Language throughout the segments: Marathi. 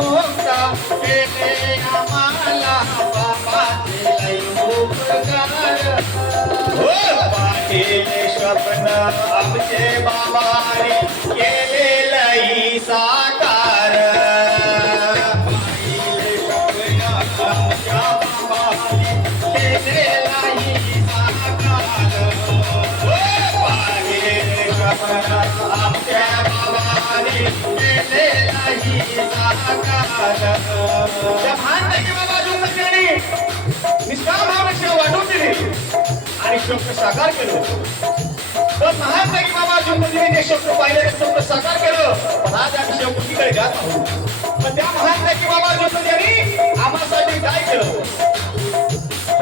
केले आम्हाला उपकार. हो. पाहिले स्वप्न आमचे बाबाने केले लई साकार. पाहिले स्वप्न आमच्या बाबाने केले लई साकार. हो. पाहिले स्वप्न त्या महान की बाबा त्यांनी निष्काम भावनेशिवाय वाटून दिली आणि शब्द साकार केलं. तर महान की बाबा जुंदगिरी जे शब्द पाहिले ते साकार केलं. पण आज आम्ही शेवकुटीकडे जात आहोत. पण त्या महान किंवा बाबा जुंदगिरी आम्हासाठी काय केलं?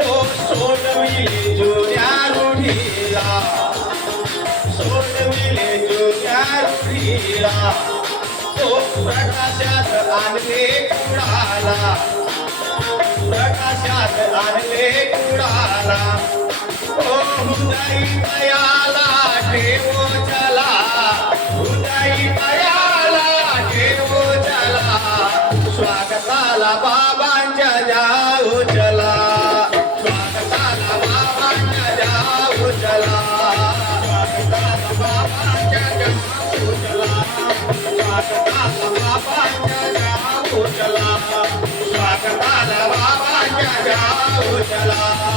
हो सोडविले जुन्या रूढीला. सोडविले जुन्या रूढीला. प्रकाशात आणले कुडाला. प्रकाशात आणले कुडाला. ओ हुदाई दयाला ठेव चला. हुदाई दयाला ठेव चला. स्वागताला बाबांच्या जाऊ चला. जाऊ चला।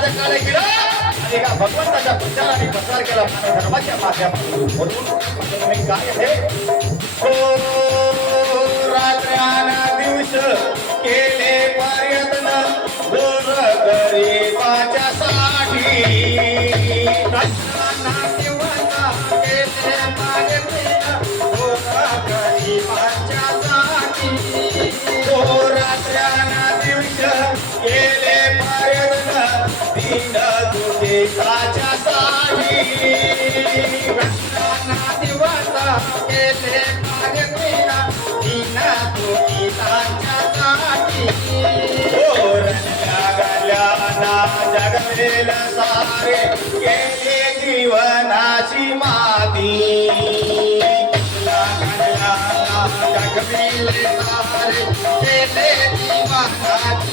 पाणी गेलं हाडाचं काळे गेलं आणि एका भगवंताचा प्रचार आणि प्रसार केला मानव धर्माच्या माध्यमातून म्हणून तुम्ही काय आहे हो रात्र्याना दिवस केले प्रयत्न दोर गरीबाच्या साठी रचना देवाचा केले प्रयत्न दीन दुःखीच्या साठी रचना देवाचा केले गल्याना जगलेला सारे केले जीवनाची माती जगविले सारे केले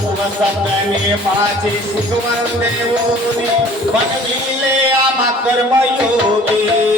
सत्याने माझे शिकवण देवोनी बनविले आम्हा कर्मयोगी.